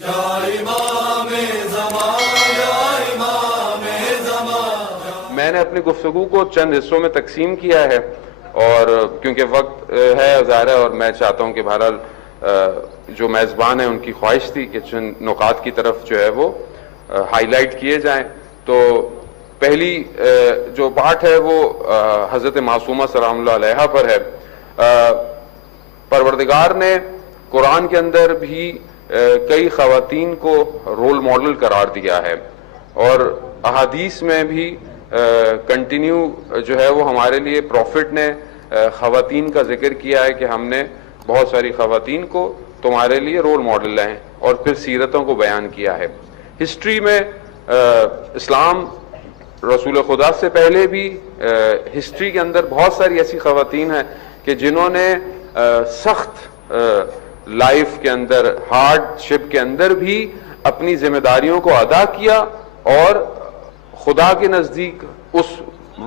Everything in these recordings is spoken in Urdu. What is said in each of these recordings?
میں نے اپنی گفتگو کو چند حصوں میں تقسیم کیا ہے، اور کیونکہ وقت ہے ظاہر ہے، اور میں چاہتا ہوں کہ بہرحال جو میزبان ہیں ان کی خواہش تھی کہ چند نکات کی طرف جو ہے وہ ہائی لائٹ کیے جائیں. تو پہلی جو پارٹ ہے وہ حضرت معصومہ سلام اللہ علیہا پر ہے. پروردگار نے قرآن کے اندر بھی کئی خواتین کو رول ماڈل قرار دیا ہے، اور احادیث میں بھی کنٹینیو جو ہے وہ ہمارے لیے پروفٹ نے خواتین کا ذکر کیا ہے کہ ہم نے بہت ساری خواتین کو تمہارے لیے رول ماڈل لائے، اور پھر سیرتوں کو بیان کیا ہے. ہسٹری میں اسلام رسول خدا سے پہلے بھی ہسٹری کے اندر بہت ساری ایسی خواتین ہیں کہ جنہوں نے سخت لائف کے اندر، ہارڈ شپ کے اندر بھی اپنی ذمہ داریوں کو ادا کیا، اور خدا کے نزدیک اس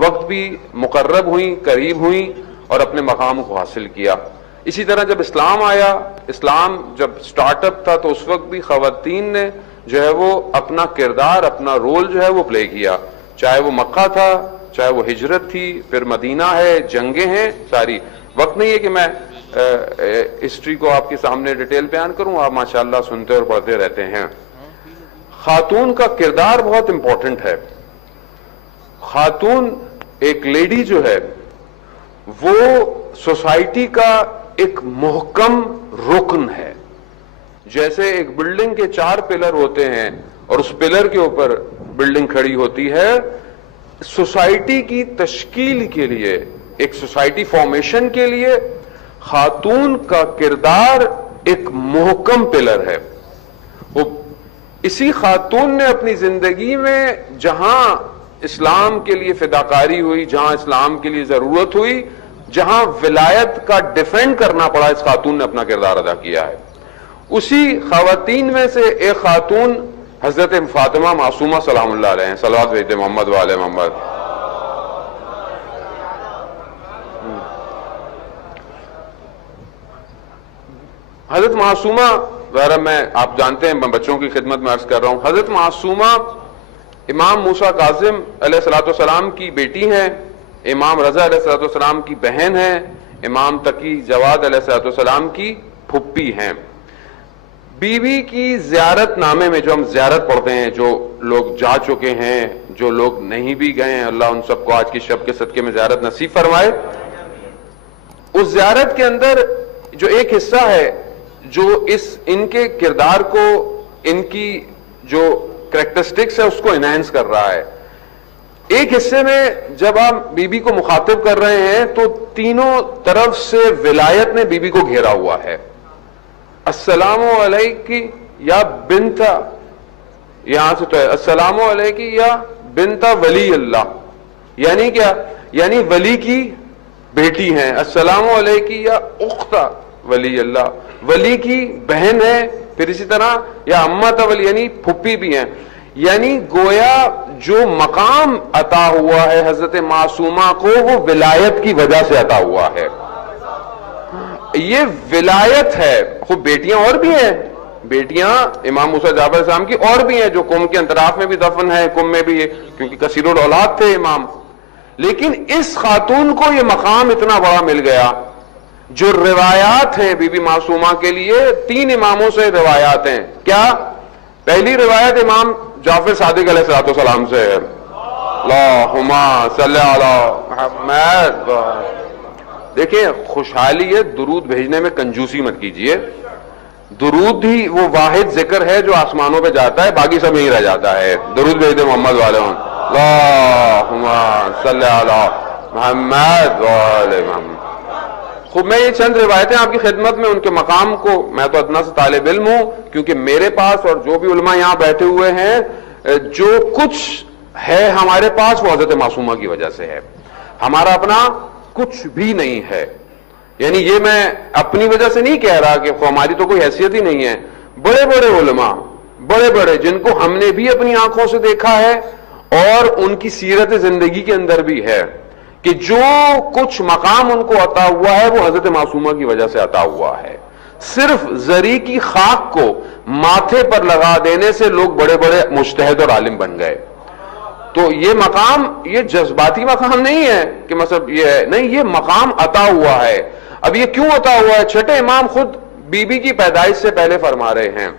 وقت بھی مقرب ہوئیں، قریب ہوئیں، اور اپنے مقام کو حاصل کیا. اسی طرح جب اسلام آیا، اسلام جب سٹارٹ اپ تھا، تو اس وقت بھی خواتین نے جو ہے وہ اپنا کردار، اپنا رول جو ہے وہ پلے کیا، چاہے وہ مکہ تھا، چاہے وہ ہجرت تھی، پھر مدینہ ہے، جنگیں ہیں ساری. وقت نہیں ہے کہ میں ہسٹری کو آپ کے سامنے ڈیٹیل بیان کروں، آپ ماشاءاللہ سنتے اور پڑھتے رہتے ہیں. خاتون کا کردار بہت امپورٹنٹ ہے. خاتون ایک لیڈی جو ہے وہ سوسائٹی کا ایک محکم رکن ہے. جیسے ایک بلڈنگ کے 4 پلر ہوتے ہیں اور اس پلر کے اوپر بلڈنگ کھڑی ہوتی ہے، سوسائٹی کی تشکیل کے لیے، ایک سوسائٹی فارمیشن کے لیے خاتون کا کردار ایک محکم پلر ہے. وہ اسی خاتون نے اپنی زندگی میں جہاں اسلام کے لیے فداکاری ہوئی، جہاں اسلام کے لیے ضرورت ہوئی، جہاں ولایت کا ڈیفینڈ کرنا پڑا، اس خاتون نے اپنا کردار ادا کیا ہے. اسی خواتین میں سے ایک خاتون حضرت فاطمہ معصومہ سلام اللہ علیہ، صلوات بھیجتے محمد وآل محمد. حضرت معصومہ، ذرا میں آپ جانتے ہیں، میں بچوں کی خدمت میں عرض کر رہا ہوں، حضرت معصومہ امام موسیٰ کاظم علیہ السلام کی بیٹی ہیں، امام رضا علیہ السلام کی بہن ہیں، امام تقی جواد علیہ السلام کی پھپھی ہیں. بیوی کی زیارت نامے میں جو ہم زیارت پڑھتے ہیں، جو لوگ جا چکے ہیں، جو لوگ نہیں بھی گئے ہیں، اللہ ان سب کو آج کی شب کے صدقے میں زیارت نصیب فرمائے. اس زیارت کے اندر جو ایک حصہ ہے جو ان کے کردار کو، ان کی جو کریکٹرسٹکس ہے اس کو انہینس کر رہا ہے. ایک حصے میں جب آپ بی بی کو مخاطب کر رہے ہیں تو تینوں طرف سے ولایت نے بی بی کو گھیرا ہوا ہے. السلام علیکی یا بنت، یہاں سے تو ہے السلام علیکی یا بنت ولی اللہ، یعنی کیا؟ یعنی ولی کی بیٹی ہیں. السلام علیکی یا اخت ولی اللہ، ولی کی بہن ہے. پھر اسی طرح یا امت ولی، یعنی پھپھی بھی ہیں. یعنی گویا جو مقام عطا ہوا ہے حضرت معصومہ کو، وہ ولایت کی وجہ سے عطا ہوا ہے. یہ ولایت ہے. خوب بیٹیاں اور بھی ہیں، بیٹیاں امام موسیٰ جعفر السلام کی اور بھی ہیں جو قوم کے انطراف میں بھی دفن ہے، قوم میں بھی ہے، کیونکہ کثیر الاولاد تھے امام. لیکن اس خاتون کو یہ مقام اتنا بڑا مل گیا. جو روایات ہیں بی بی معصومہ کے لیے، 3 اماموں سے روایات ہیں. کیا؟ پہلی روایت امام جعفر صادق علیہ السلام سے ہے، اللہم صلی علی محمد. دیکھیں خوشحالی ہے، درود بھیجنے میں کنجوسی مت کیجئے. درود ہی وہ واحد ذکر ہے جو آسمانوں پہ جاتا ہے، باقی سب یہیں رہ جاتا ہے. درود بھیجتے محمد والے ہوں، اللہم صلی علی محمد والے محمد. خوب میں یہ چند روایتیں آپ کی خدمت میں، ان کے مقام کو، میں تو ادنا سے طالب علم ہوں، کیونکہ میرے پاس اور جو بھی علماء یہاں بیٹھے ہوئے ہیں، جو کچھ ہے ہمارے پاس وہ حضرت معصومہ کی وجہ سے ہے. ہمارا اپنا کچھ بھی نہیں ہے. یعنی یہ میں اپنی وجہ سے نہیں کہہ رہا کہ ہماری تو کوئی حیثیت ہی نہیں ہے. بڑے بڑے علماء، بڑے بڑے جن کو ہم نے بھی اپنی آنکھوں سے دیکھا ہے اور ان کی سیرت زندگی کے اندر بھی ہے کہ جو کچھ مقام ان کو عطا ہوا ہے وہ حضرت معصومہ کی وجہ سے عطا ہوا ہے. صرف زری کی خاک کو ماتھے پر لگا دینے سے لوگ بڑے بڑے مجتہد اور عالم بن گئے. تو یہ مقام یہ جذباتی مقام نہیں ہے کہ مطلب یہ ہے، نہیں، یہ مقام عطا ہوا ہے. اب یہ کیوں عطا ہوا ہے؟ چھٹے امام خود بی بی کی پیدائش سے پہلے فرما رہے ہیں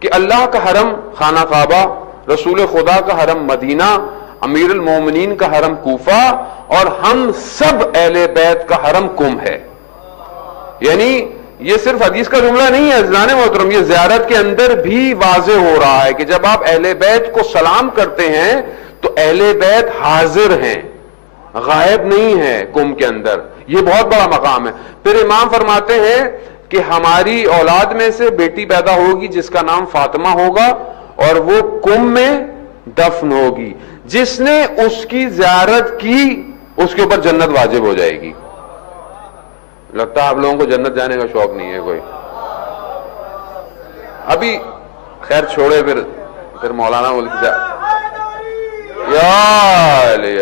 کہ اللہ کا حرم خانہ کعبہ، رسول خدا کا حرم مدینہ، امیر المومنین کا حرم کوفہ، اور ہم سب اہل بیت کا حرم کم ہے. یعنی یہ صرف حدیث کا جملہ نہیں ہے عزیزان محترم، یہ زیارت کے اندر بھی واضح ہو رہا ہے کہ جب آپ اہل بیت کو سلام کرتے ہیں تو اہل بیت حاضر ہیں، غائب نہیں ہے کم کے اندر. یہ بہت بڑا مقام ہے. پھر امام فرماتے ہیں کہ ہماری اولاد میں سے بیٹی پیدا ہوگی جس کا نام فاطمہ ہوگا اور وہ کم میں دفن ہوگی. جس نے اس کی زیارت کی اس کے اوپر جنت واجب ہو جائے گی. لگتا ہے آپ لوگوں کو جنت جانے کا شوق نہیں ہے کوئی. ابھی خیر چھوڑے، پھر مولانا ملک یا علی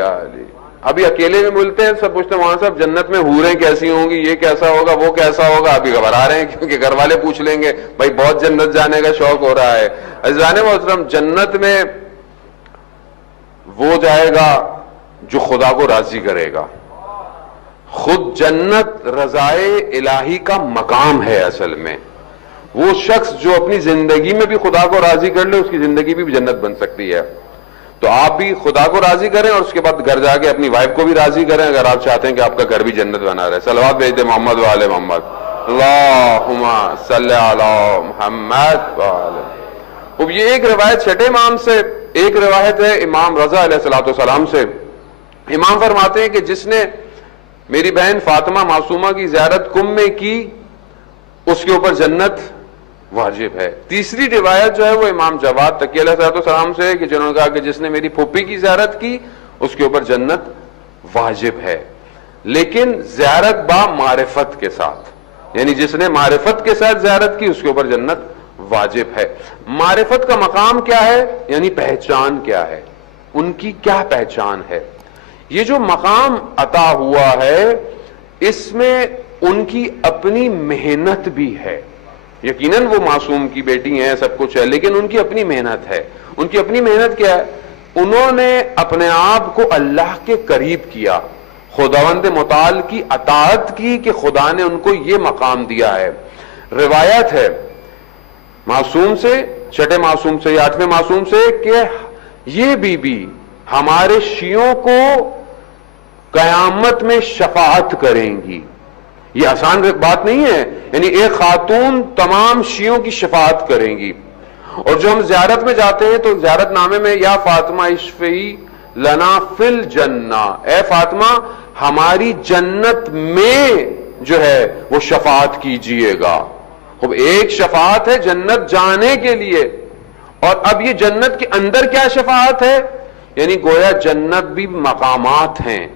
ابھی اکیلے میں ملتے ہیں، سب پوچھتے ہیں مولانا صاحب جنت میں حوریں کیسی ہوں گی، یہ کیسا ہوگا، وہ کیسا ہوگا. ابھی گھبرا رہے ہیں کیونکہ گھر والے پوچھ لیں گے بھائی بہت جنت جانے کا شوق ہو رہا ہے. عزیزان محترم، جنت میں وہ جائے گا جو خدا کو راضی کرے گا. خود جنت رضائے الہی کا مقام ہے. اصل میں وہ شخص جو اپنی زندگی میں بھی خدا کو راضی کر لے اس کی زندگی بھی جنت بن سکتی ہے. تو آپ بھی خدا کو راضی کریں اور اس کے بعد گھر جا کے اپنی وائف کو بھی راضی کریں اگر آپ چاہتے ہیں کہ آپ کا گھر بھی جنت بنا رہے. صلوات بھیج دیں محمد و آل محمد، اللہم صلی علی محمد و آل. اب یہ ایک روایت چھٹے امام سے، ایک روایت ہے امام رضا علیہ السلام سے. امام فرماتے ہیں کہ جس نے میری بہن فاطمہ معصومہ کی زیارت کم میں کی اس کے اوپر جنت واجب ہے. تیسری روایت جو ہے وہ امام جواد تقی علیہ السلام سے ہے کہ جنہوں نے کہا کہ جس نے میری پھوپھی کی زیارت کی اس کے اوپر جنت واجب ہے، لیکن زیارت با معرفت کے ساتھ. یعنی جس نے معرفت کے ساتھ زیارت کی اس کے اوپر جنت واجب ہے. معرفت کا مقام کیا ہے؟ یعنی پہچان کیا ہے، ان کی کیا پہچان ہے. یہ جو مقام عطا ہوا ہے اس میں ان کی اپنی محنت بھی ہے. یقیناً وہ معصوم کی بیٹی ہیں، سب کچھ ہے، لیکن ان کی اپنی محنت ہے. ان کی اپنی محنت کیا ہے؟ انہوں نے اپنے آپ کو اللہ کے قریب کیا، خداوند متعال کی اطاعت کی کہ خدا نے ان کو یہ مقام دیا ہے. روایت ہے معصوم سے، چھٹے معصوم سے یا آٹھویں معصوم سے، کہ یہ بی بی ہمارے شیعوں کو قیامت میں شفاعت کریں گی. یہ آسان بات نہیں ہے، یعنی ایک خاتون تمام شیعوں کی شفاعت کریں گی. اور جو ہم زیارت میں جاتے ہیں تو زیارت نامے میں یا فاطمہ اشفعی لنا فی الجنہ، اے فاطمہ ہماری جنت میں جو ہے وہ شفاعت کیجئے گا. اب ایک شفاعت ہے جنت جانے کے لیے، اور اب یہ جنت کے اندر کیا شفاعت ہے؟ یعنی گویا جنت بھی مقامات ہیں،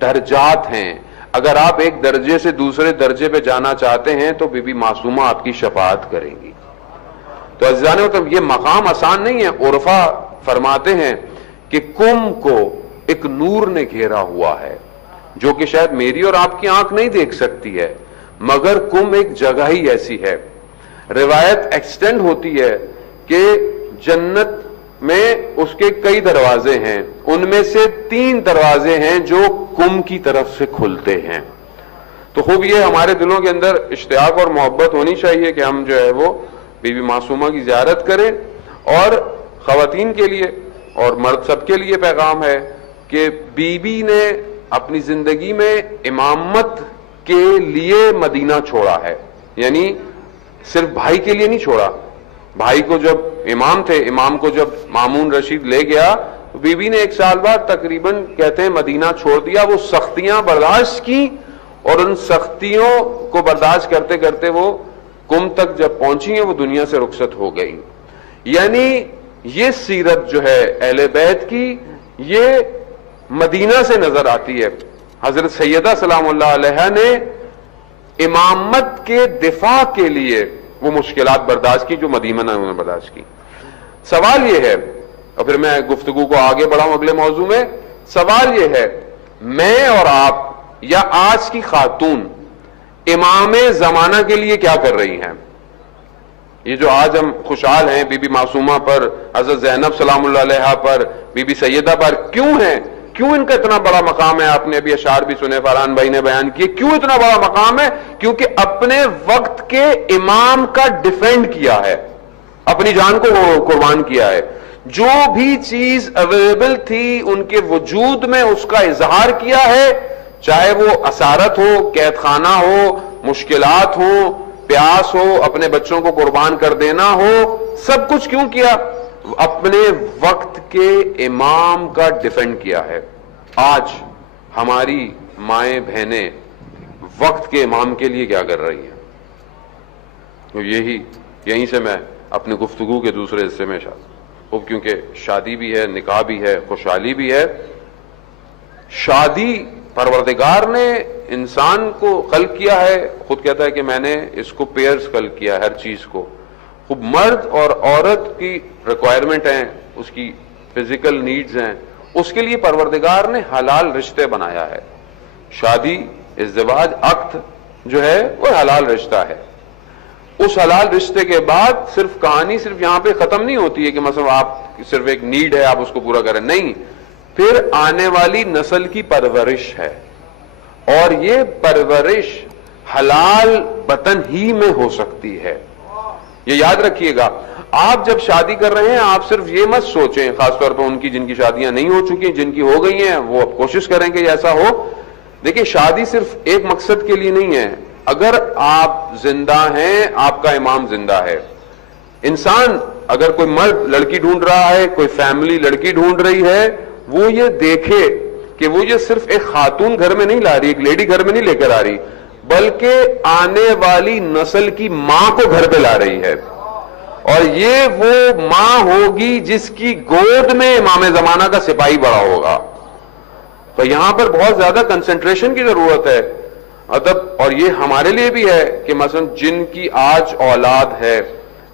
درجات ہیں. اگر آپ ایک درجے سے دوسرے درجے پہ جانا چاہتے ہیں تو بی بی معصومہ آپ کی شفاعت کریں گی. تو عزیزان مطلب یہ مقام آسان نہیں ہے. عرفا فرماتے ہیں کہ کم کو ایک نور نے گھیرا ہوا ہے جو کہ شاید میری اور آپ کی آنکھ نہیں دیکھ سکتی ہے، مگر کم ایک جگہ ہی ایسی ہے. روایت ایکسٹینڈ ہوتی ہے کہ جنت میں اس کے کئی دروازے ہیں، ان میں سے 3 دروازے ہیں جو کم کی طرف سے کھلتے ہیں. تو خوب یہ ہمارے دلوں کے اندر اشتیاق اور محبت ہونی چاہیے کہ ہم جو ہے وہ بی بی معصومہ کی زیارت کریں. اور خواتین کے لیے اور مرد سب کے لیے پیغام ہے کہ بی بی نے اپنی زندگی میں امامت کے لیے مدینہ چھوڑا ہے. یعنی صرف بھائی کے لیے نہیں چھوڑا. بھائی کو جب امام تھے، امام کو جب مامون رشید لے گیا تو بی بی نے 1 سال بعد تقریباً کہتے ہیں مدینہ چھوڑ دیا. وہ سختیاں برداشت کی اور ان سختیوں کو برداشت کرتے کرتے وہ کم تک جب پہنچی ہیں وہ دنیا سے رخصت ہو گئی. یعنی یہ سیرت جو ہے اہل بیت کی یہ مدینہ سے نظر آتی ہے. حضرت سیدہ سلام اللہ علیہ نے امامت کے دفاع کے لیے وہ مشکلات برداشت کی جو مدینہ نے برداشت کی. سوال یہ ہے، اور پھر میں گفتگو کو آگے بڑھاؤں اگلے موضوع میں، سوال یہ ہے میں اور آپ یا آج کی خاتون امام زمانہ کے لیے کیا کر رہی ہیں؟ یہ جو آج ہم خوشحال ہیں بی بی معصومہ پر، حضرت زینب سلام اللہ علیہا پر، بی بی سیدہ پر، کیوں ہیں؟ کیوں ان کا اتنا بڑا مقام ہے؟ آپ نے ابھی اشعار بھی سنے، فرحان بھائی نے بیان کیے، کیوں اتنا بڑا مقام ہے؟ کیونکہ اپنے وقت کے امام کا ڈیفینڈ کیا ہے، اپنی جان کو قربان کیا ہے، جو بھی چیز اویلیبل تھی ان کے وجود میں اس کا اظہار کیا ہے، چاہے وہ اسارت ہو، قید خانہ ہو، مشکلات ہو، پیاس ہو، اپنے بچوں کو قربان کر دینا ہو، سب کچھ کیوں کیا؟ اپنے وقت کے امام کا ڈیفینڈ کیا ہے۔ آج ہماری مائیں بہنیں وقت کے امام کے لیے کیا کر رہی ہیں؟ تو یہیں سے میں اپنی گفتگو کے دوسرے حصے میں خوب، کیونکہ شادی بھی ہے، نکاح بھی ہے، خوشحالی بھی ہے۔ شادی پروردگار نے انسان کو خلق کیا ہے، خود کہتا ہے کہ میں نے اس کو پیئرز خلق کیا ہر چیز کو۔ خوب مرد اور عورت کی ریکوائرمنٹ ہیں، اس کی فزیکل نیڈز ہیں، اس کے لیے پروردگار نے حلال رشتے بنایا ہے۔ شادی، ازدواج، عقد جو ہے وہ حلال رشتہ ہے۔ اس حلال رشتے کے بعد صرف کہانی صرف یہاں پہ ختم نہیں ہوتی ہے کہ مثلا آپ صرف ایک نیڈ ہے آپ اس کو پورا کریں، نہیں، پھر آنے والی نسل کی پرورش ہے، اور یہ پرورش حلال وطن ہی میں ہو سکتی ہے۔ یہ یاد رکھیے گا، آپ جب شادی کر رہے ہیں آپ صرف یہ مت سوچیں، خاص طور پر ان کی جن کی شادیاں نہیں ہو چکی، جن کی ہو گئی ہیں وہ اب کوشش کریں کہ ایسا ہو۔ دیکھیں، شادی صرف ایک مقصد کے لیے نہیں ہے۔ اگر آپ زندہ ہیں، آپ کا امام زندہ ہے۔ انسان اگر کوئی مرد لڑکی ڈھونڈ رہا ہے، کوئی فیملی لڑکی ڈھونڈ رہی ہے، وہ یہ دیکھے کہ وہ یہ صرف ایک خاتون گھر میں نہیں لا رہی، ایک لیڈی گھر میں نہیں لے کر آ رہی، بلکہ آنے والی نسل کی ماں کو گھر پہ لا رہی ہے، اور یہ وہ ماں ہوگی جس کی گود میں امام زمانہ کا سپاہی بڑا ہوگا۔ تو یہاں پر بہت زیادہ کنسنٹریشن کی ضرورت ہے ادب، اور یہ ہمارے لیے بھی ہے کہ مثلا جن کی آج اولاد ہے،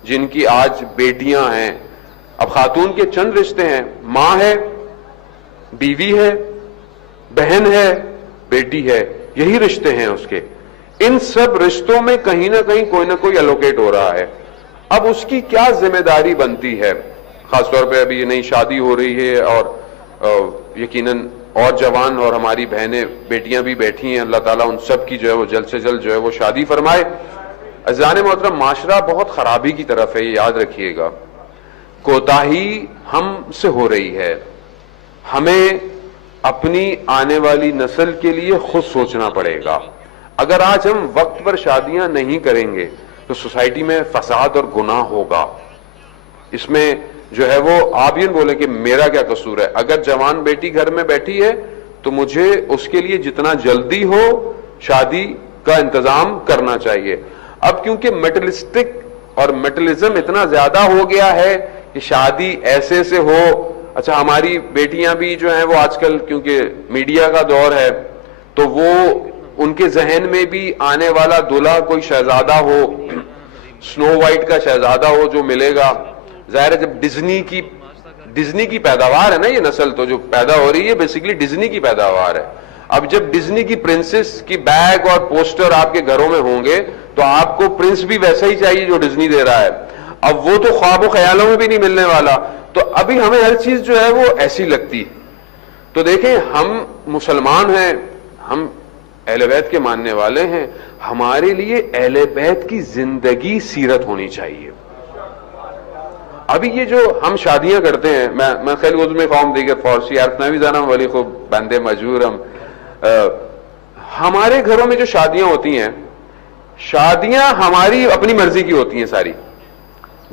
جن کی آج بیٹیاں ہیں، اب خاتون کے چند رشتے ہیں، ماں ہے، بیوی ہے، بہن ہے، بیٹی ہے، یہی رشتے ہیں اس کے۔ ان سب رشتوں میں کہیں نہ کہیں کوئی نہ کوئی الوکیٹ ہو رہا ہے۔ اب اس کی کیا ذمہ داری بنتی ہے؟ خاص طور پہ ابھی یہ نئی شادی ہو رہی ہے، اور یقیناً اور جوان اور ہماری بہنیں بیٹیاں بھی بیٹھی ہیں، اللہ تعالیٰ ان سب کی جو ہے وہ جلد سے جلد جو ہے وہ شادی فرمائے۔ عزیزان محترم، معاشرہ بہت خرابی کی طرف ہے، یہ یاد رکھیے گا۔ کوتاہی ہم سے ہو رہی ہے، ہمیں اپنی آنے والی نسل کے لیے خود سوچنا پڑے گا۔ اگر آج ہم وقت پر شادیاں نہیں کریں گے تو سوسائٹی میں فساد اور گناہ ہوگا۔ اس میں جو ہے وہ آپ یہ بولیں کہ میرا کیا قصور ہے۔ اگر جوان بیٹی گھر میں بیٹھی ہے تو مجھے اس کے لیے جتنا جلدی ہو شادی کا انتظام کرنا چاہیے۔ اب کیونکہ میٹلسٹک اور میٹلزم اتنا زیادہ ہو گیا ہے کہ شادی ایسے سے ہو۔ اچھا، ہماری بیٹیاں بھی جو ہیں وہ آج کل کیونکہ میڈیا کا دور ہے تو وہ ان کے ذہن میں بھی آنے والا دلہا کوئی شہزادہ ہو، سنو وائٹ کا شہزادہ ہو جو ملے گا۔ ظاہر ہے جب ڈزنی کی پیداوار ہے نا، یہ نسل تو جو پیدا ہو رہی ہے بیسیکلی ڈزنی کی پیداوار ہے۔ اب جب ڈزنی کی پرنسس کی بیگ اور پوسٹر آپ کے گھروں میں ہوں گے تو آپ کو پرنس بھی ویسا ہی چاہیے جو ڈزنی دے رہا ہے۔ اب وہ تو خواب و خیالوں میں بھی نہیں ملنے والا، تو ابھی ہمیں ہر چیز جو ہے وہ ایسی لگتی۔ تو دیکھیں، ہم مسلمان ہیں، ہم اہل بیت کے ماننے والے ہیں، ہمارے لیے اہل بیت کی زندگی سیرت ہونی چاہیے۔ ابھی یہ جو ہم شادیاں کرتے ہیں، میں خیلی عضو میں قوم دیگر فارسی عرف نوی زانم ولی خوب بندے مجورم، ہمارے گھروں میں جو شادیاں ہوتی ہیں، شادیاں ہماری اپنی مرضی کی ہوتی ہیں ساری،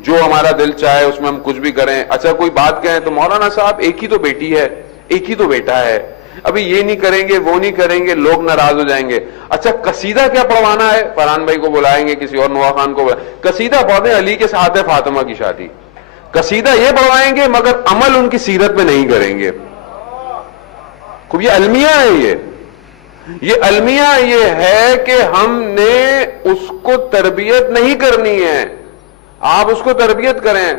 جو ہمارا دل چاہے اس میں ہم کچھ بھی کریں۔ اچھا کوئی بات کہیں تو مولانا صاحب ایک ہی تو بیٹی ہے، ایک ہی تو بیٹا ہے، ابھی یہ نہیں کریں گے وہ نہیں کریں گے، لوگ ناراض ہو جائیں گے۔ اچھا قصیدہ کیا پڑھوانا ہے؟ فرحان بھائی کو بلائیں گے، کسی اور نوا خان کو بلائیں، قصیدہ پڑھیں علی کے ساتھ ہے فاطمہ کی شادی، قصیدہ یہ پڑھوائیں گے مگر عمل ان کی سیرت میں نہیں کریں گے۔ خوب یہ المیہ ہے، یہ المیہ یہ ہے کہ ہم نے اس کو تربیت نہیں کرنی ہے، آپ اس کو تربیت کریں۔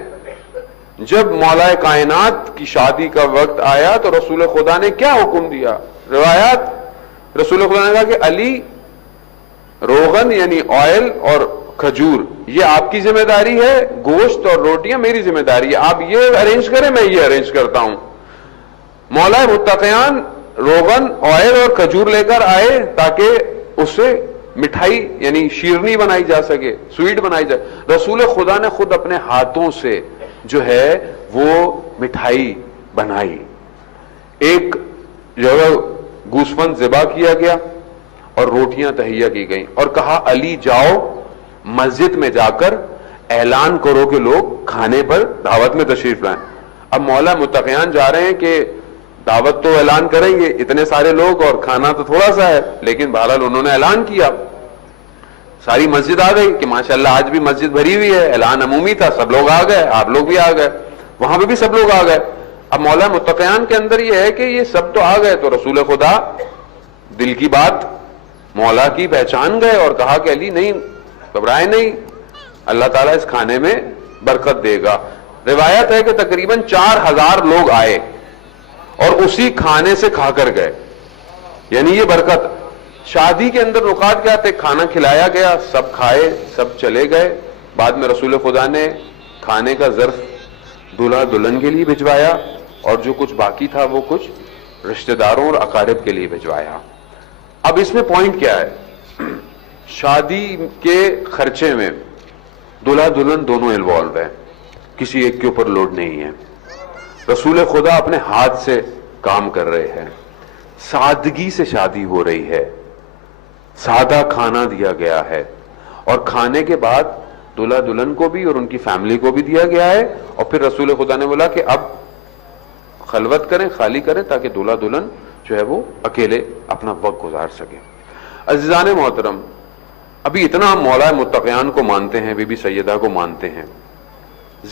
جب مولا کائنات کی شادی کا وقت آیا تو رسول خدا نے کیا حکم دیا؟ روایات، رسول خدا نے کہا کہ علی روغن یعنی آئل اور کھجور یہ آپ کی ذمہ داری ہے, گوشت اور روٹیاں میری ذمہ داری ہے, آپ یہ ارینج کریں میں یہ ارینج کرتا ہوں. مولا متقیان روغن, آئل اور کھجور لے کر آئے تاکہ اس سے مٹھائی یعنی شیرنی بنائی جا سکے, سویٹ بنائی جائے. رسول خدا نے خود اپنے ہاتھوں سے جو ہے وہ مٹھائی بنائی. ایک جگہ گوسفند ذبح کیا گیا اور روٹیاں تہیا کی گئیں اور کہا علی جاؤ مسجد میں جا کر اعلان کرو کہ لوگ کھانے پر دعوت میں تشریف لائیں. اب مولا متقیان جا رہے ہیں کہ دعوت تو اعلان کریں گے, اتنے سارے لوگ اور کھانا تو تھوڑا سا ہے, لیکن بہرحال انہوں نے اعلان کیا, ساری مسجد آ گئی کہ ماشاءاللہ آج بھی مسجد بھری ہوئی ہے, اعلان عمومی تھا, سب لوگ آ گئے, آپ لوگ بھی آ گئے, وہاں پہ بھی سب لوگ آ گئے. اب مولا متقیان کے اندر یہ ہے کہ یہ سب تو آ گئے, تو رسول خدا دل کی بات مولا کی پہچان گئے اور کہا کہ علی نہیں گھبرائے نہیں, اللہ تعالیٰ اس کھانے میں برکت دے گا. روایت ہے کہ تقریباً 4000 لوگ آئے اور اسی کھانے سے کھا کر گئے, یعنی یہ برکت. شادی کے اندر نکات کیا تھے, کھانا کھلایا گیا, سب کھائے, سب چلے گئے. بعد میں رسول خدا نے کھانے کا ظرف دلہا دلہن کے لیے بھجوایا اور جو کچھ باقی تھا وہ کچھ رشتہ داروں اور اقارب کے لیے بھجوایا. اب اس میں پوائنٹ کیا ہے, شادی کے خرچے میں دلہا دلہن دونوں انوالو ہیں, کسی ایک کے اوپر لوڈ نہیں ہے. رسول خدا اپنے ہاتھ سے کام کر رہے ہیں, سادگی سے شادی ہو رہی ہے, سادہ کھانا دیا گیا ہے اور کھانے کے بعد دلہا دلہن کو بھی اور ان کی فیملی کو بھی دیا گیا ہے. اور پھر رسول خدا نے بولا کہ اب خلوت کریں, خالی کریں, تاکہ دلہا دلہن جو ہے وہ اکیلے اپنا وقت گزار سکیں. عزیزان محترم, ابھی اتنا ہم مولا متقیان کو مانتے ہیں, بی بی سیدہ کو مانتے ہیں,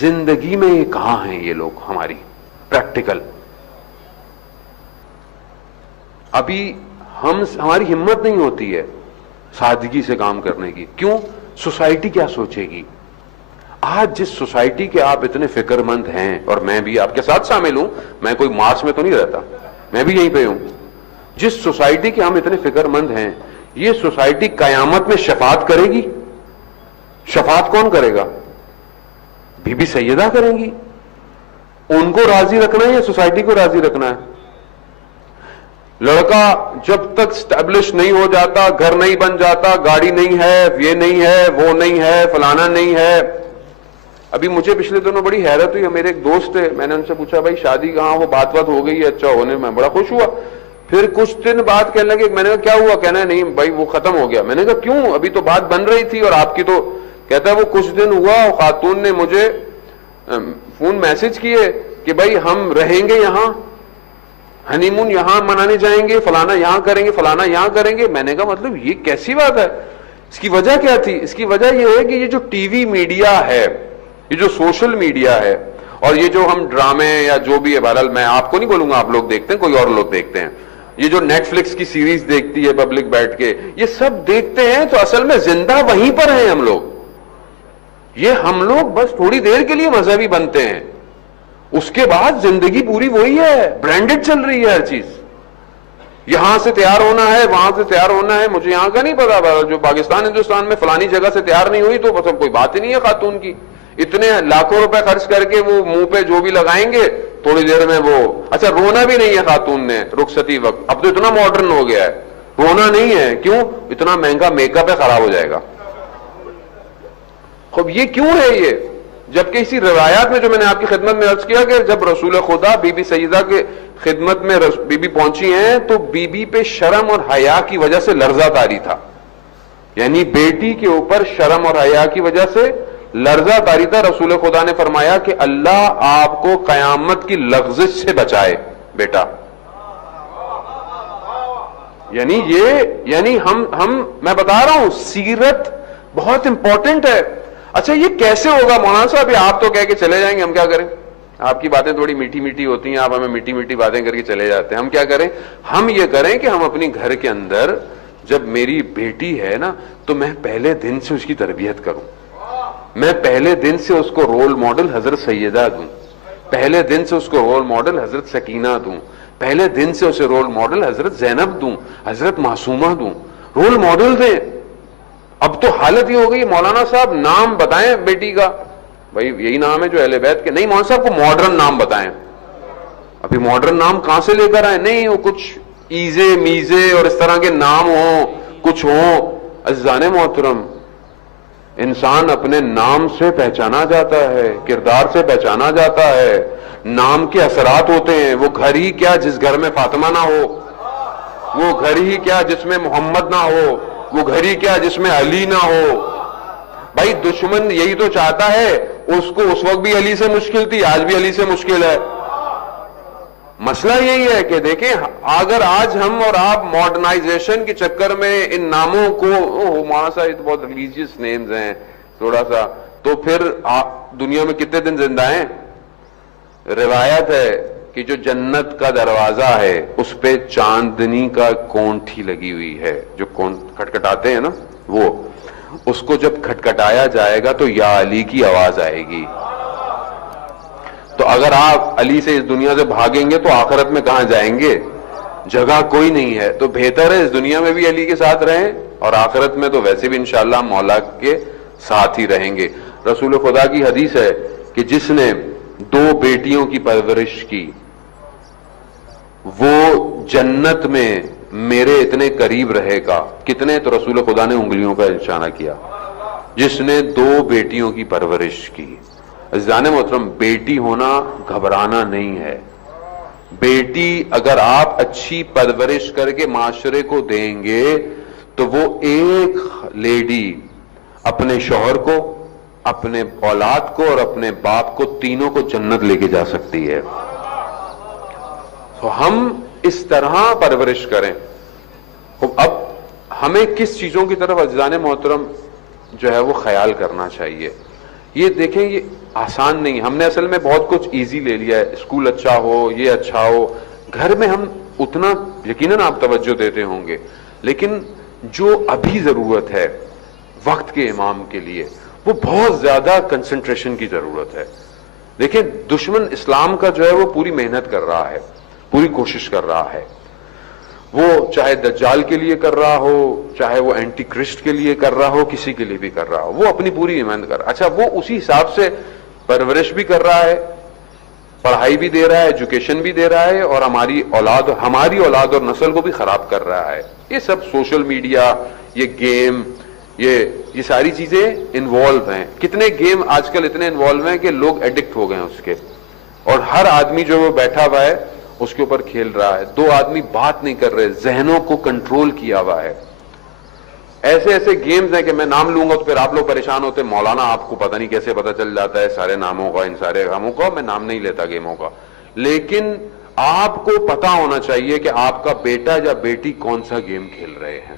زندگی میں یہ کہاں ہیں یہ لوگ ہماری پریکٹیکل؟ ابھی ہماری ہمت نہیں ہوتی ہے سادگی سے کام کرنے کی. کیوں؟ سوسائٹی کیا سوچے گی؟ آج جس سوسائٹی کے آپ اتنے فکر مند ہیں, اور میں بھی آپ کے ساتھ شامل ہوں, میں کوئی مارس میں تو نہیں رہتا, میں بھی یہیں پہ ہوں, جس سوسائٹی کے ہم اتنے فکر مند ہیں, یہ سوسائٹی قیامت میں شفاعت کرے گی. شفاعت کون کرے گا؟ بی بی سیدہ کریں گی. ان کو راضی رکھنا ہے یا سوسائٹی کو راضی رکھنا ہے؟ لڑکا جب تک اسٹیبلش نہیں ہو جاتا, گھر نہیں بن جاتا, گاڑی نہیں ہے, یہ نہیں ہے, وہ نہیں ہے, فلانا نہیں ہے. ابھی مجھے پچھلے دنوں بڑی حیرت ہوئی, میرے ایک دوست ہے, میں نے ان سے پوچھا بھائی شادی کہاں, وہ بات ہو گئی ہے, اچھا ہونے میں بڑا خوش ہوا. پھر کچھ دن بعد کہنے لگے, میں نے کہا کیا ہوا, کہنا ہے نہیں بھائی وہ ختم ہو گیا. میں نے کہا کیوں, ابھی تو بات بن رہی تھی اور آپ کی تو. کہتا ہے وہ کچھ دن ہوا, خاتون نے مجھے فون میسج کیے کہ بھائی ہم رہیں گے یہاں, ہنی مون یہاں منانے جائیں گے, فلانا یہاں کریں گے, فلانا یہاں کریں گے. میں نے کہا مطلب یہ کیسی بات ہے؟ اس کی وجہ کیا تھی؟ اس کی وجہ یہ ہے کہ یہ جو ٹی وی میڈیا ہے, یہ جو سوشل میڈیا ہے, اور یہ جو ہم ڈرامے یا جو بھی ہے, بہرحال میں آپ کو نہیں بولوں گا, آپ لوگ دیکھتے ہیں, کوئی اور لوگ دیکھتے ہیں, یہ جو نیٹ فلکس کی سیریز دیکھتی ہے پبلک بیٹھ کے, یہ سب دیکھتے ہیں, تو اصل میں زندہ وہیں پر ہیں ہم لوگ. یہ ہم لوگ بس تھوڑی دیر کے لیے مذہبی بنتے ہیں, اس کے بعد زندگی پوری وہی ہے, برانڈڈ چل رہی ہے ہر چیز. یہاں سے تیار ہونا ہے, وہاں سے تیار ہونا ہے, مجھے یہاں کا نہیں پتا, جو پاکستان ہندوستان میں فلانی جگہ سے تیار نہیں ہوئی تو بس کوئی بات ہی نہیں ہے خاتون کی. اتنے لاکھوں روپے خرچ کر کے وہ منہ پہ جو بھی لگائیں گے, تھوڑی دیر میں وہ, اچھا رونا بھی نہیں ہے خاتون نے رخصتی وقت, اب تو اتنا ماڈرن ہو گیا ہے, رونا نہیں ہے. کیوں؟ اتنا مہنگا میک اپ ہے, خراب ہو جائے گا. خب یہ کیوں ہے یہ؟ جبکہ اسی روایات میں جو میں نے آپ کی خدمت میں عرض کیا کہ جب رسول خدا بی بی سیدہ کے خدمت میں بی بی پہنچی ہیں تو بی بی پہ شرم اور حیا کی وجہ سے لرزہ طاری تھا, یعنی بیٹی کے اوپر شرم اور حیا کی وجہ سے لرزہ طاری تھا. رسول خدا نے فرمایا کہ اللہ آپ کو قیامت کی لغزش سے بچائے بیٹا. یعنی ہم میں بتا رہا ہوں, سیرت بہت امپورٹنٹ ہے. اچھا یہ کیسے ہوگا مولانا صاحب؟ آپ تو کہہ کے چلے جائیں گے, ہم کیا کریں؟ آپ کی باتیں تھوڑی میٹھی میٹھی ہوتی ہیں, آپ ہمیں میٹھی میٹھی باتیں کر کے چلے جاتے ہیں, ہم کیا کریں؟ ہم یہ کریں کہ ہم اپنی گھر کے اندر جب میری بیٹی ہے نا, تو میں پہلے دن سے اس کی تربیت کروں, میں پہلے دن سے اس کو رول ماڈل حضرت سیدہ دوں, پہلے دن سے اس کو رول ماڈل حضرت سکینہ دوں, پہلے دن سے اسے رول ماڈل حضرت زینب دوں, حضرت معصومہ دوں, رول ماڈل دیں. اب تو حالت یہ ہو گئی مولانا صاحب نام بتائیں بیٹی کا, بھائی یہی نام ہے جو اہل بیت کے, نہیں مولانا صاحب کو ماڈرن نام بتائیں. ابھی ماڈرن نام کہاں سے لے کر آئے؟ نہیں وہ کچھ ایزے میزے اور اس طرح کے نام ہوں, کچھ ہوں. عزیزان محترم, انسان اپنے نام سے پہچانا جاتا ہے, کردار سے پہچانا جاتا ہے. نام کے اثرات ہوتے ہیں. وہ گھر ہی کیا جس گھر میں فاطمہ نہ ہو, وہ گھر ہی کیا جس میں محمد نہ ہو, وہ گھر ہی کیا جس میں علی نہ ہو. بھائی دشمن یہی تو چاہتا ہے. اس کو اس وقت بھی علی سے مشکل تھی, آج بھی علی سے مشکل ہے. مسئلہ یہی ہے کہ دیکھیں, اگر آج ہم اور آپ ماڈرنائزیشن کے چکر میں ان ناموں کو, مولانا صاحب یہ تو بہت ریلیجیس نیمز ہیں تھوڑا سا, تو پھر دنیا میں کتنے دن زندہ ہیں؟ روایت ہے کہ جو جنت کا دروازہ ہے اس پہ چاندنی کا کونٹھی لگی ہوئی ہے, جو کھٹکھٹاتے ہیں نا وہ, اس کو جب کھٹکھٹایا جائے گا تو یا علی کی آواز آئے گی. تو اگر آپ علی سے اس دنیا سے بھاگیں گے تو آخرت میں کہاں جائیں گے؟ جگہ کوئی نہیں ہے. تو بہتر ہے اس دنیا میں بھی علی کے ساتھ رہیں, اور آخرت میں تو ویسے بھی انشاءاللہ مولا کے ساتھ ہی رہیں گے. رسول خدا کی حدیث ہے کہ جس نے 2 بیٹیوں کی پرورش کی وہ جنت میں میرے اتنے قریب رہے گا. کتنے؟ تو رسول خدا نے انگلیوں کا اشارہ کیا. جس نے 2 بیٹیوں کی پرورش کی. عزیزان محترم, بیٹی ہونا گھبرانا نہیں ہے. بیٹی اگر آپ اچھی پرورش کر کے معاشرے کو دیں گے تو وہ ایک لیڈی اپنے شوہر کو, اپنے اولاد کو اور اپنے باپ کو, تینوں کو جنت لے کے جا سکتی ہے. تو ہم اس طرح پرورش کریں. اب ہمیں کس چیزوں کی طرف عزیزان محترم جو ہے وہ خیال کرنا چاہیے؟ یہ دیکھیں, یہ آسان نہیں. ہم نے اصل میں بہت کچھ ایزی لے لیا ہے. اسکول اچھا ہو, یہ اچھا ہو, گھر میں ہم اتنا یقیناً آپ توجہ دیتے ہوں گے, لیکن جو ابھی ضرورت ہے وقت کے امام کے لیے وہ بہت زیادہ کنسنٹریشن کی ضرورت ہے. دیکھیں دشمن اسلام کا جو ہے وہ پوری محنت کر رہا ہے, پوری کوشش کر رہا ہے. وہ چاہے دجال کے لیے کر رہا ہو, چاہے وہ اینٹی کرسٹ کے لیے کر رہا ہو, کسی کے لیے بھی کر رہا ہو, وہ اپنی پوری محنت کر رہا ہے. اچھا وہ اسی حساب سے پرورش بھی کر رہا ہے, پڑھائی بھی دے رہا ہے, ایجوکیشن بھی دے رہا ہے, اور ہماری اولاد اور نسل کو بھی خراب کر رہا ہے. یہ سب سوشل میڈیا, یہ گیم, یہ ساری چیزیں انوالو ہیں. کتنے گیم آج کل اتنے انوالو ہیں کہ لوگ ایڈکٹ ہو گئے ہیں اس کے, اور ہر آدمی جو وہ بیٹھا ہوا ہے اس کے اوپر کھیل رہا ہے. 2 آدمی بات نہیں کر رہے, ذہنوں کو کنٹرول کیا ہوا ہے. ایسے ایسے گیمز ہیں کہ میں نام لوں گا تو پھر آپ لوگ پریشان ہوتے, مولانا آپ کو پتہ نہیں کیسے پتہ چل جاتا ہے سارے ناموں کا, ان سارے کاموں کا. میں نام نہیں لیتا گیموں کا, لیکن آپ کو پتا ہونا چاہیے کہ آپ کا بیٹا یا بیٹی کون سا گیم کھیل رہے ہیں.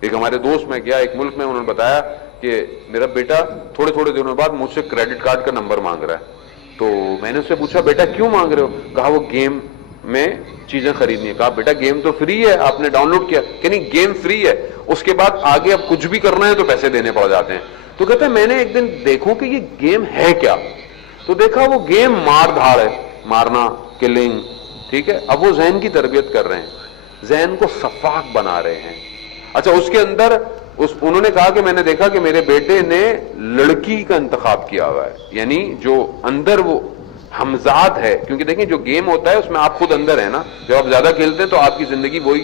ایک ہمارے دوست میں گیا ایک ملک میں, انہوں نے بتایا کہ میرا بیٹا تھوڑے تھوڑے دنوں بعد مجھ سے کریڈٹ کارڈ کا نمبر مانگ رہا ہے. تو میں نے اس سے پوچھا بیٹا کیوں مانگ رہے ہو؟ کہا وہ گیم میں چیزیں خریدنی ہے. کہا بیٹا گیم تو فری ہے, آپ نے ڈاؤن لوڈ کیا؟ کہ نہیں گیم فری ہے, اس کے بعد آگے اب کچھ بھی کرنا ہے تو پیسے دینے پڑ جاتے ہیں. تو کہتے ہیں میں نے ایک دن دیکھوں کہ یہ گیم ہے کیا, تو دیکھا وہ گیم مار دھاڑ ہے, مارنا, کلنگ, ٹھیک ہے. اب وہ ذہن کی تربیت کر رہے ہیں, ذہن کو شفاف بنا رہے ہیں. اچھا اس کے اندر انہوں نے کہا کہ میں نے دیکھا کہ میرے بیٹے نے لڑکی کا انتخاب کیا ہوا ہے, یعنی جو اندر وہ ہمزاد ہے, کیونکہ دیکھیں جو گیم ہوتا ہے اس میں آپ خود اندر ہیں نا, جب آپ زیادہ کھیلتے ہیں تو آپ کی زندگی وہی,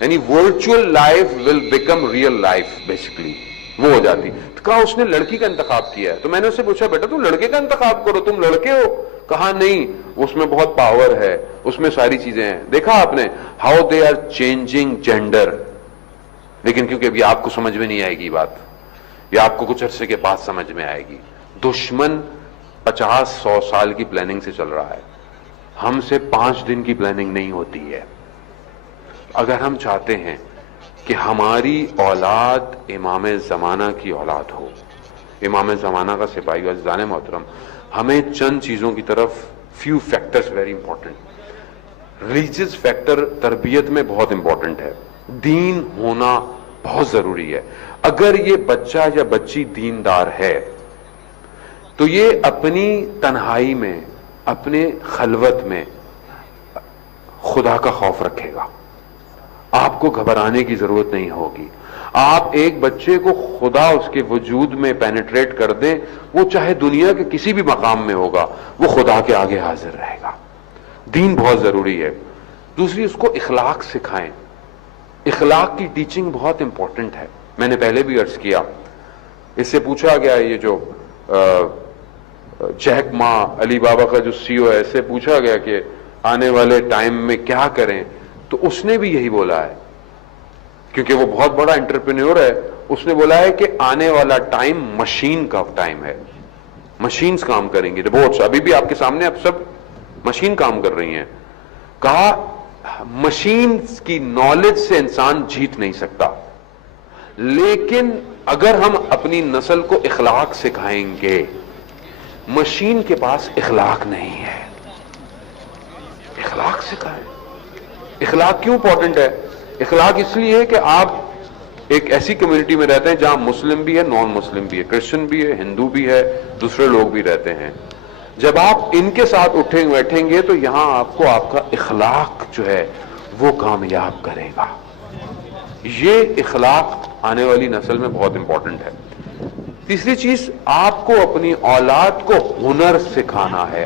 یعنی virtual life will become real life, basically وہ ہو جاتی. تو کہا اس نے لڑکی کا انتخاب کیا ہے. تو میں نے اس سے پوچھا بیٹا تم لڑکے کا انتخاب کرو, تم لڑکے ہو. کہا نہیں, اس میں بہت پاور ہے, اس میں ساری چیزیں ہیں. دیکھا آپ نے how they are changing gender, لیکن کیونکہ ابھی آپ کو سمجھ میں نہیں آئے گی بات, یا آپ کو کچھ عرصے کے بعد سمجھ میں آئے گی. دشمن 50-100 سال کی پلاننگ سے چل رہا ہے, ہم سے 5 دن کی پلاننگ نہیں ہوتی ہے. اگر ہم چاہتے ہیں کہ ہماری اولاد امام زمانہ کی اولاد ہو, امام زمانہ کا سپاہی, عزیزان محترم ہمیں چند چیزوں کی طرف, few factors very important. Religious factor تربیت میں بہت امپورٹنٹ ہے, دین ہونا بہت ضروری ہے. اگر یہ بچہ یا بچی دیندار ہے تو یہ اپنی تنہائی میں, اپنے خلوت میں خدا کا خوف رکھے گا. آپ کو گھبرانے کی ضرورت نہیں ہوگی. آپ ایک بچے کو خدا اس کے وجود میں پینیٹریٹ کر دیں, وہ چاہے دنیا کے کسی بھی مقام میں ہوگا, وہ خدا کے آگے حاضر رہے گا. دین بہت ضروری ہے. دوسری, اس کو اخلاق سکھائیں. اخلاق کی ٹیچنگ بہت امپورٹنٹ ہے. میں نے پہلے بھی عرض کیا, اس سے پوچھا گیا, یہ جو جیک ما علی بابا کا جو سی او ہے, اس سے پوچھا گیا کہ آنے والے ٹائم میں کیا کریں, تو اس نے بھی یہی بولا ہے, کیونکہ وہ بہت بڑا انٹرپرینیور ہے. اس نے بولا ہے کہ آنے والا ٹائم مشین کا ٹائم ہے, مشینز کام کریں گی, روبوٹس. ابھی بھی آپ کے سامنے اب سب مشین کام کر رہی ہیں. کہا مشین کی نالج سے انسان جیت نہیں سکتا, لیکن اگر ہم اپنی نسل کو اخلاق سکھائیں گے. مشین کے پاس اخلاق نہیں ہے, اخلاق سکھائیں. اخلاق کیوں امپورٹنٹ ہے؟ اخلاق اس لیے ہے کہ آپ ایک ایسی کمیونٹی میں رہتے ہیں جہاں مسلم بھی ہے, نان مسلم بھی ہے, کرسچن بھی ہے, ہندو بھی ہے, دوسرے لوگ بھی رہتے ہیں. جب آپ ان کے ساتھ اٹھیں بیٹھیں گے تو یہاں آپ کو آپ کا اخلاق جو ہے وہ کامیاب کرے گا. یہ اخلاق آنے والی نسل میں بہت امپورٹنٹ ہے. تیسری چیز, آپ کو اپنی اولاد کو ہنر سکھانا ہے.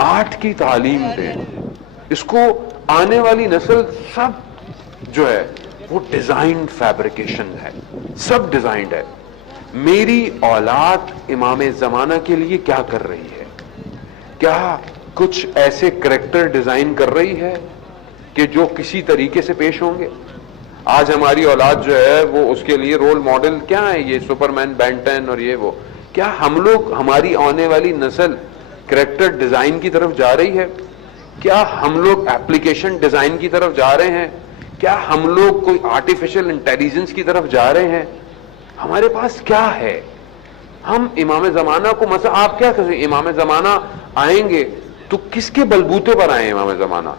آرٹ کی تعلیم دیں. اس کو آنے والی نسل سب جو ہے وہ ڈیزائنڈ فیبریکیشن ہے, سب ڈیزائنڈ ہے. میری اولاد امام زمانہ کے لیے کیا کر رہی ہے؟ کیا کچھ ایسے کریکٹر ڈیزائن کر رہی ہے کہ جو کسی طریقے سے پیش ہوں گے؟ آج ہماری اولاد جو ہے وہ اس کے لیے رول ماڈل کیا ہے؟ یہ سپرمین, بینٹن اور یہ وہ. کیا ہم لوگ, ہماری آنے والی نسل کریکٹر ڈیزائن کی طرف جا رہی ہے؟ کیا ہم لوگ ایپلیکیشن ڈیزائن کی طرف جا رہے ہیں؟ کیا ہم لوگ کوئی آرٹیفیشل انٹیلیجنس کی طرف جا رہے ہیں؟ ہمارے پاس کیا ہے؟ ہم امام زمانہ کو, مثلا آپ کیا کہیں, امام زمانہ آئیں گے تو کس کے بلبوتے پر آئیں امام زمانہ؟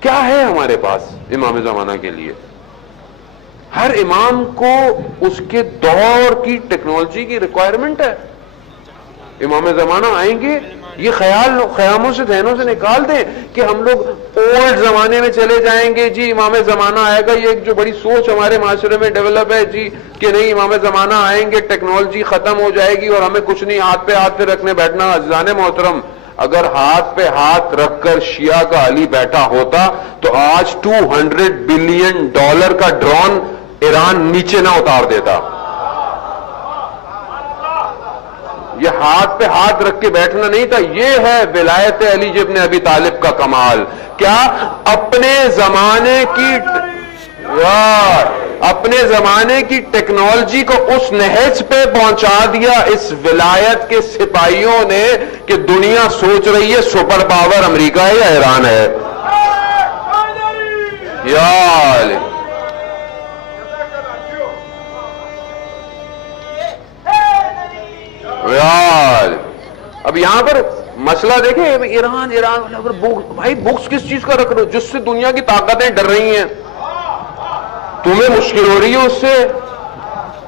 کیا ہے ہمارے پاس امام زمانہ کے لیے؟ ہر امام کو اس کے دور کی ٹیکنالوجی کی ریکوائرمنٹ ہے. امام زمانہ آئیں گے, یہ خیاموں سے ذہنوں سے نکال دیں کہ ہم لوگ اولڈ زمانے میں چلے جائیں گے. جی امام زمانہ آئے گا, یہ ایک جو بڑی سوچ ہمارے معاشرے میں ڈیولپ ہے جی کہ نہیں, امام زمانہ آئیں گے, ٹیکنالوجی ختم ہو جائے گی اور ہمیں کچھ نہیں, ہاتھ پہ رکھنے بیٹھنا. عزیزان محترم, اگر ہاتھ پہ ہاتھ رکھ کر شیعہ کا علی بیٹھا ہوتا تو آج $200 بلین کا ڈرون ایران نیچے نہ اتار دیتا. یہ ہاتھ پہ ہاتھ رکھ کے بیٹھنا نہیں تھا. یہ ہے ولایت علی ابن ابی طالب کا کمال. کیا اپنے زمانے کی ٹیکنالوجی کو اس نہج پہ پہنچا دیا اس ولایت کے سپاہیوں نے کہ دنیا سوچ رہی ہے سپر پاور امریکہ ہے یا ایران ہے. یا علی اب یہاں پر مسئلہ دیکھیں, ایران بھائی بکس کس چیز کا رکھ رہے ہو جس سے دنیا کی طاقتیں ڈر رہی ہیں؟ تمہیں مشکل ہو رہی ہے اس سے,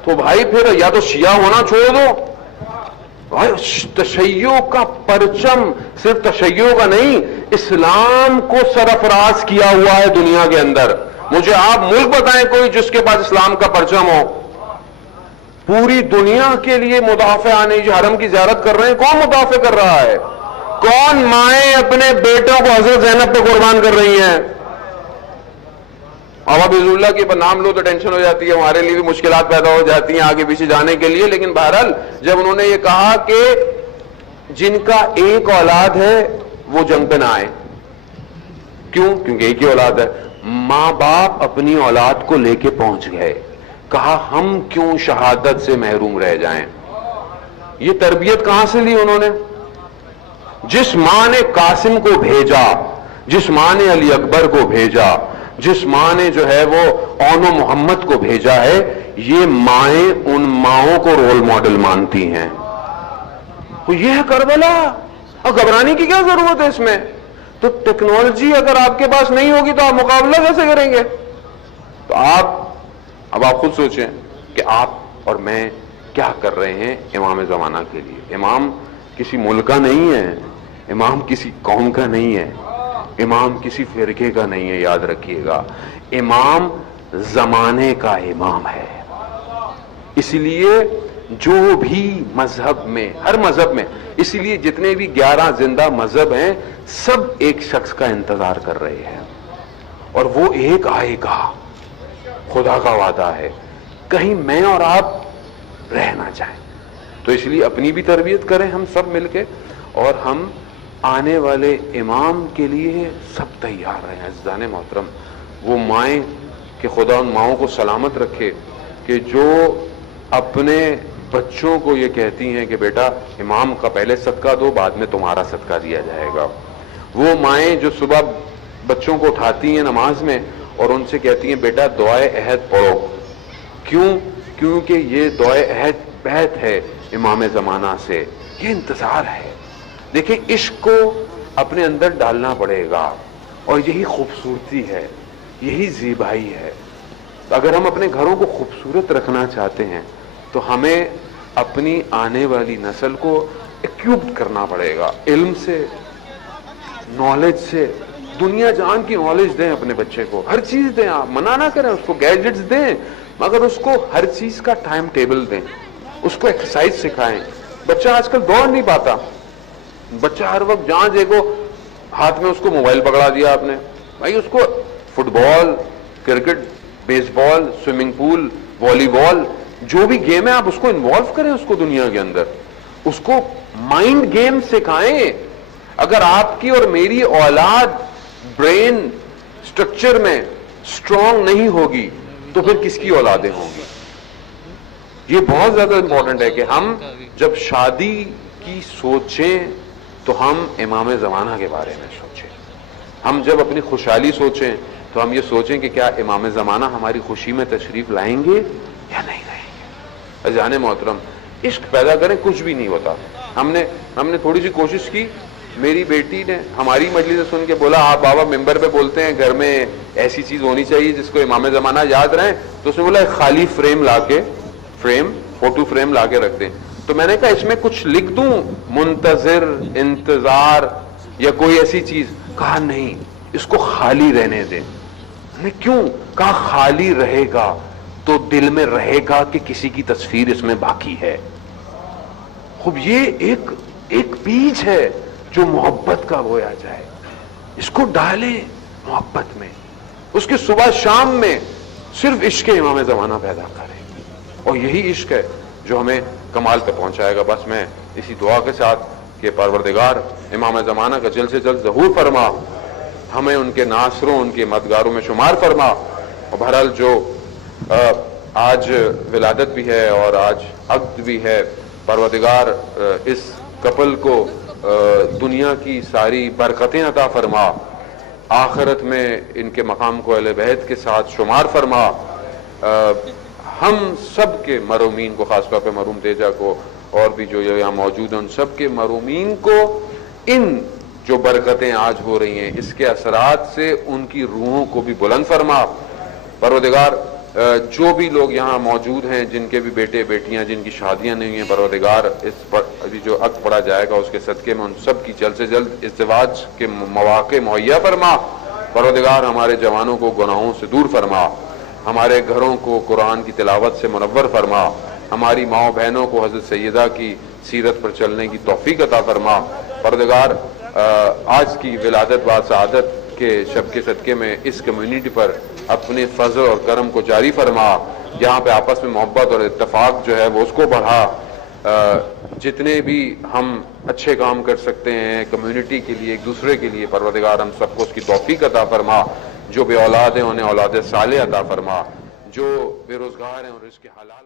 تو بھائی پھر یا تو شیعہ ہونا چھوڑ دو. بھائی تشیع کا پرچم صرف تشیع کا نہیں, اسلام کو سرفراز کیا ہوا ہے دنیا کے اندر. مجھے آپ ملک بتائیں کوئی جس کے پاس اسلام کا پرچم ہو. پوری دنیا کے لیے مدافع آنے, جو حرم کی زیارت کر رہے ہیں, کون مدافع کر رہا ہے؟ کون مائیں اپنے بیٹوں کو حضرت زینب پہ قربان کر رہی ہیں؟ اب حضور اللہ کے نام لو تو ٹینشن ہو جاتی ہے, ہمارے لیے بھی مشکلات پیدا ہو جاتی ہیں آگے پیچھے جانے کے لیے. لیکن بہرحال جب انہوں نے یہ کہا کہ جن کا ایک اولاد ہے وہ جنگ پہ نہ آئے. کیوں؟ کیونکہ ایک ہی اولاد ہے. ماں باپ اپنی اولاد کو لے کے پہنچ گئے, کہا ہم کیوں شہادت سے محروم رہ جائیں. یہ تربیت کہاں سے لی انہوں نے؟ جس ماں نے قاسم کو بھیجا, جس ماں نے علی اکبر کو بھیجا, جس ماں نے جو ہے وہ اون و محمد کو بھیجا ہے, یہ مائیں ان ماؤں کو رول ماڈل مانتی ہیں. تو یہ ہے کربلا, اور گھبرانے کی کیا ضرورت ہے اس میں؟ تو ٹیکنالوجی اگر آپ کے پاس نہیں ہوگی تو آپ مقابلہ کیسے کریں گے؟ تو اب آپ خود سوچیں کہ آپ اور میں کیا کر رہے ہیں امام زمانہ کے لیے. امام کسی ملک کا نہیں ہے, امام کسی قوم کا نہیں ہے, امام کسی فرقے کا نہیں ہے، یاد رکھیے گا، امام زمانے کا امام ہے۔ اس لیے جو بھی مذہب میں، ہر مذہب میں، اس لیے جتنے بھی 11 زندہ مذہب ہیں سب ایک شخص کا انتظار کر رہے ہیں، اور وہ ایک آئے گا، خدا کا وعدہ ہے، کہیں میں اور آپ رہ نہ جائیں۔ تو اس لیے اپنی بھی تربیت کریں ہم سب مل کے، اور ہم آنے والے امام کے لیے سب تیار رہیں۔ عزیزان محترم، وہ مائیں کہ خدا ان ماؤں کو سلامت رکھے کہ جو اپنے بچوں کو یہ کہتی ہیں کہ بیٹا امام کا پہلے صدقہ دو، بعد میں تمہارا صدقہ دیا جائے گا۔ وہ مائیں جو صبح بچوں کو اٹھاتی ہیں نماز میں اور ان سے کہتی ہیں بیٹا دعائے عہد پڑھو، کیوں؟ کیونکہ یہ دعائے عہد بیعت ہے امام زمانہ سے، یہ انتظار ہے۔ دیکھیں عشق کو اپنے اندر ڈالنا پڑے گا، اور یہی خوبصورتی ہے، یہی زیبائی ہے۔ اگر ہم اپنے گھروں کو خوبصورت رکھنا چاہتے ہیں تو ہمیں اپنی آنے والی نسل کو ایکوپڈ کرنا پڑے گا، علم سے، نالج سے، دنیا جہان کی نالج دیں اپنے بچے کو، ہر چیز دیں، آپ منع نہ کریں اس کو، گیجٹس دیں، مگر اس کو ہر چیز کا ٹائم ٹیبل دیں، اس کو ایکسرسائز سکھائیں۔ بچہ آج کل دوڑ نہیں پاتا، بچہ ہر وقت جہاں دیکھو ہاتھ میں اس کو موبائل پکڑا دیا آپ نے، بھائی اس کو فٹ بال، کرکٹ، بیس بال، سوئمنگ پول، والی بال، جو بھی گیم ہے آپ اس کو انوالو کریں اس کو دنیا کے اندر، اس کو مائنڈ گیم سکھائیں۔ اگر آپ کی اور میری اولاد برین سٹرکچر میں سٹرونگ نہیں ہوگی تو پھر کس کی اولادیں ہوں گی؟ یہ بہت زیادہ امپورٹنٹ ہے کہ ہم جب شادی کی سوچیں تو ہم امام زمانہ کے بارے میں سوچیں، ہم جب اپنی خوشحالی سوچیں تو ہم یہ سوچیں کہ کیا امام زمانہ ہماری خوشی میں تشریف لائیں گے یا نہیں لائیں گے۔ عزیزان محترم، عشق پیدا کریں، کچھ بھی نہیں ہوتا۔ ہم نے تھوڑی سی کوشش کی، میری بیٹی نے ہماری مجلس سن کے بولا آپ بابا ممبر پہ بولتے ہیں گھر میں ایسی چیز ہونی چاہیے جس کو امام زمانہ یاد رہیں، تو اس نے بولا ایک خالی فریم لا کے، فوٹو فریم لا کے رکھ دیں۔ تو میں نے کہا اس میں کچھ لکھ دوں، منتظر، انتظار یا کوئی ایسی چیز؟ کہا نہیں، اس کو خالی رہنے دیں۔ کیوں؟ کہا خالی رہے گا تو دل میں رہے گا کہ کسی کی تصویر اس میں باقی ہے۔ خوب یہ ایک بیج ہے جو محبت کا بویا جائے، اس کو ڈالیں محبت میں، اس کے صبح شام میں صرف عشق امام زمانہ پیدا کریں، اور یہی عشق ہے جو ہمیں کمال پہ پہنچائے گا۔ بس میں اسی دعا کے ساتھ کہ پروردگار امام زمانہ کا جلد سے جلد ظہور فرما، ہمیں ان کے ناصروں، ان کے مددگاروں میں شمار فرما، اور بہرحال جو آج ولادت بھی ہے اور آج عقد بھی ہے، پروردگار اس کپل کو دنیا کی ساری برکتیں عطا فرما، آخرت میں ان کے مقام کو اہل بیت کے ساتھ شمار فرما، ہم سب کے مرومین کو، خاص طور پہ مرحوم تیجا کو اور بھی جو یہاں موجود ہیں ان سب کے مرومین کو ان جو برکتیں آج ہو رہی ہیں اس کے اثرات سے ان کی روحوں کو بھی بلند فرما۔ پروردگار جو بھی لوگ یہاں موجود ہیں جن کے بھی بیٹے بیٹیاں جن کی شادیاں نہیں ہیں، پروردگار اس پر ابھی جو عقد پڑا جائے گا اس کے صدقے میں ان سب کی جلد سے جلد ازدواج کے مواقع مہیا فرما۔ پروردگار ہمارے جوانوں کو گناہوں سے دور فرما، ہمارے گھروں کو قرآن کی تلاوت سے منور فرما، ہماری ماؤں بہنوں کو حضرت سیدہ کی سیرت پر چلنے کی توفیق عطا فرما۔ پروردگار آج کی ولادت و سعادت کے شب کے صدقے میں اس کمیونٹی پر اپنے فضل اور کرم کو جاری فرما، یہاں پہ آپس میں محبت اور اتفاق جو ہے وہ اس کو بڑھا، جتنے بھی ہم اچھے کام کر سکتے ہیں کمیونٹی کے لیے، ایک دوسرے کے لیے، پروردگار ہم سب کو اس کی توفیق عطا فرما۔ جو بے اولاد ہیں انہیں اولاد صالح عطا فرما، جو بے روزگار ہیں اور رزق حلال